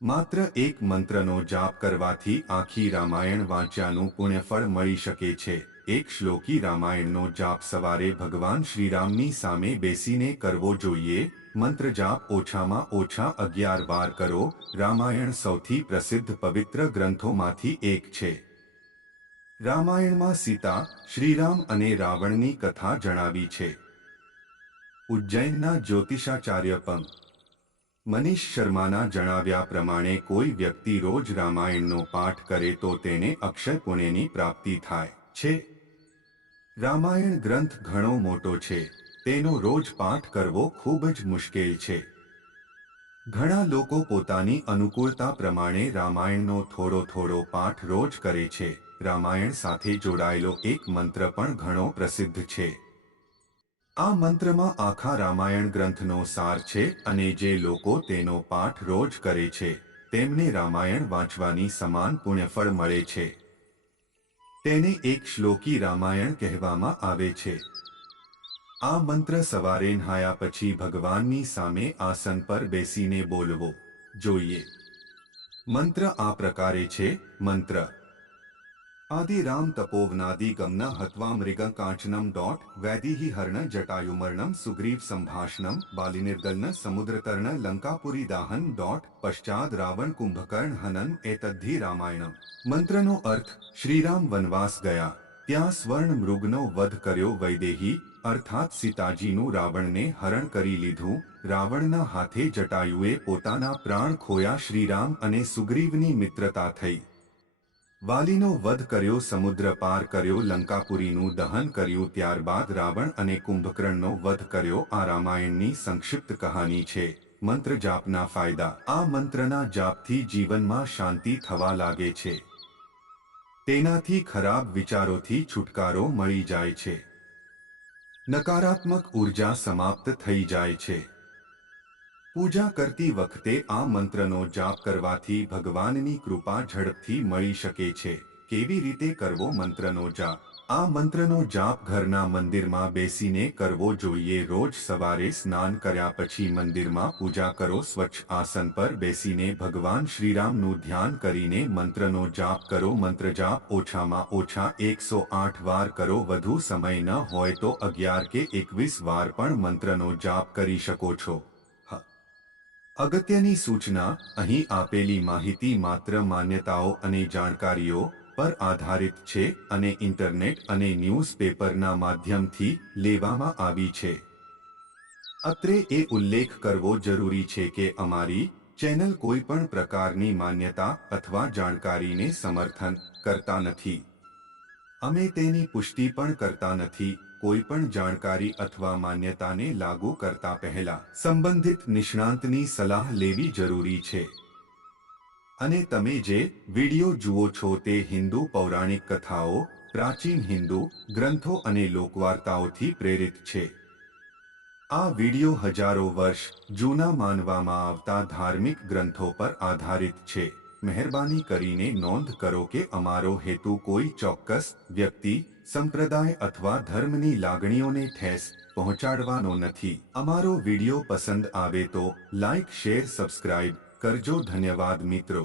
માત્ર એક મંત્રનો જાપ કરવાથી આખી રામાયણ વાંચ્યાનું પુણ્યફળ મળી શકે છે। એક શ્લોકી રામાયણનો જાપ સવારે ભગવાન શ્રીરામની સામે બેસીને કરવો જોઈએ। મંત્ર જાપ ઓછામાં ઓછા 11 વાર કરો। રામાયણ સૌથી પ્રસિદ્ધ પવિત્ર ગ્રંથોમાંથી એક છે। રામાયણમાં સીતા, શ્રીરામ અને રાવણની કથા જણાવી છે। ઉજ્જૈનના જ્યોતિષાચાર્ય પં. મનીષ શર્માના જણાવ્યા પ્રમાણે કોઈ વ્યક્તિ રોજ રામાયણનો પાઠ કરે તો તેને અક્ષય પુણ્યની પ્રાપ્તિ થાય છે। રામાયણ ગ્રંથ ઘણો મોટો છે, તેનો રોજ પાઠ કરવો ખૂબ જ મુશ્કેલ છે। ઘણા લોકો પોતાની અનુકૂળતા પ્રમાણે રામાયણનો થોડો થોડો પાઠ રોજ કરે છે। રામાયણ સાથે જોડાયેલો એક મંત્ર પણ ઘણો પ્રસિદ્ધ છે। આ મંત્રમાં આખા રામાયણ ગ્રંથનો સાર છે અને જે લોકો તેનો પાઠ રોજ કરે છે તેમને રામાયણ વાંચવાની સમાન પુણ્યફળ મળે છે। તેને એક શ્લોકી રામાયણ કહેવામાં આવે છે। આ મંત્ર સવારે નહાયા પછી ભગવાનની સામે આસન પર બેસીને બોલવો જોઈએ। મંત્ર આ પ્રકારે છે। મંત્ર આદિ રામ તપોવનાદિ ગમન હત્વા મૃગં કાંચનમ વૈદિહી હર્ણ જટાયુમર્ણમ સુગ્રીવ સંભાષણમ બાલિનિર્ગલન સમુદ્રતર્ણ લંકાપુરી દાહન પશ્ચાદ રાવણ કુંભકર્ણ હનન એતદ્ધિ રામાયણમ। મંત્રનો અર્થ શ્રીરામ વનવાસ ગયા, ત્યાં સ્વર્ણ મૃગનો વધ કર્યો, વૈદેહી અર્થાત સીતાજીનું રાવણને હરણ કરી લીધું, રાવણના હાથે જટાયુએ પોતાના પ્રાણ ખોયા, શ્રીરામ અને સુગ્રીવની મિત્રતા થઈ, વાલીનો વધ કર્યો, સમુદ્ર પાર કર્યો, લંકાપુરીનું દહન કર્યું, ત્યારબાદ રાવણ અને કુંભકર્ણનો વધ કર્યો। આ રામાયણની સંક્ષિપ્ત કહાની છે। મંત્ર જાપના ફાયદા। આ મંત્રના જાપથી જીવનમાં શાંતિ થવા લાગે છે। તેનાથી ખરાબ વિચારોથી છુટકારો મળી જાય છે। નકારાત્મક ઉર્જા સમાપ્ત થઈ જાય છે। પૂજા કરતી વખતે આ મંત્રનો જાપ કરવાથી ભગવાનની કૃપા ઝડપથી મળી શકે છે। કેવી રીતે કરવો મંત્રનો જાપ? આ મંત્રનો જાપ ઘરના મંદિરમાં બેસીને કરવો જોઈએ। રોજ સવારે સ્નાન કર્યા પછી મંદિરમાં પૂજા કરો, સ્વચ્છ આસન પર બેસીને ભગવાન શ્રીરામનું ધ્યાન કરીને મંત્રનો જાપ કરો। મંત્ર જાપ ઓછામાં ઓછા 108 વાર કરો। વધુ સમય ન હોય તો 11 કે 21 વાર પણ મંત્રનો જાપ કરી શકો છો। અગત્યની સૂચના, અહીં આપેલી માહિતી માત્ર માન્યતાઓ અને જાણકારીઓ પર આધારિત છે અને ઇન્ટરનેટ અને ન્યૂઝપેપરના માધ્યમથી લેવામાં આવી છે। અત્રે એ ઉલ્લેખ કરવો જરૂરી છે કે અમારી ચેનલ કોઈ પણ પ્રકારની માન્યતા અથવા જાણકારીને સમર્થન કરતા નથી। અમે તેની પુષ્ટિ પણ કરતા નથી। કોઈ પણ જાણકારી અથવા માન્યતાને લાગુ કરતા પહેલા સંબંધિત નિષ્ણાંતની સલાહ લેવી જરૂરી છે। અને તમે જે વિડિયો જુઓ છો તે હિન્દુ પૌરાણિક કથાઓ, પ્રાચીન હિન્દુ ગ્રંથો અને લોકવાર્તાઓથી પ્રેરિત છે। આ વિડિયો હજારો વર્ષ જૂના માનવામાં આવતા ધાર્મિક ગ્રંથો પર આધારિત છે। મહેરબાની કરીને નોંધ કરો કે અમારો હેતુ કોઈ ચોક્કસ વ્યક્તિ, સંપ્રદાય અથવા ધર્મની લાગણીઓને ઠેસ પહોંચાડવાનો નથી। અમારો વિડિયો પસંદ આવે તો લાઇક, શેર, સબસ્ક્રાઇબ કરજો। ધન્યવાદ મિત્રો।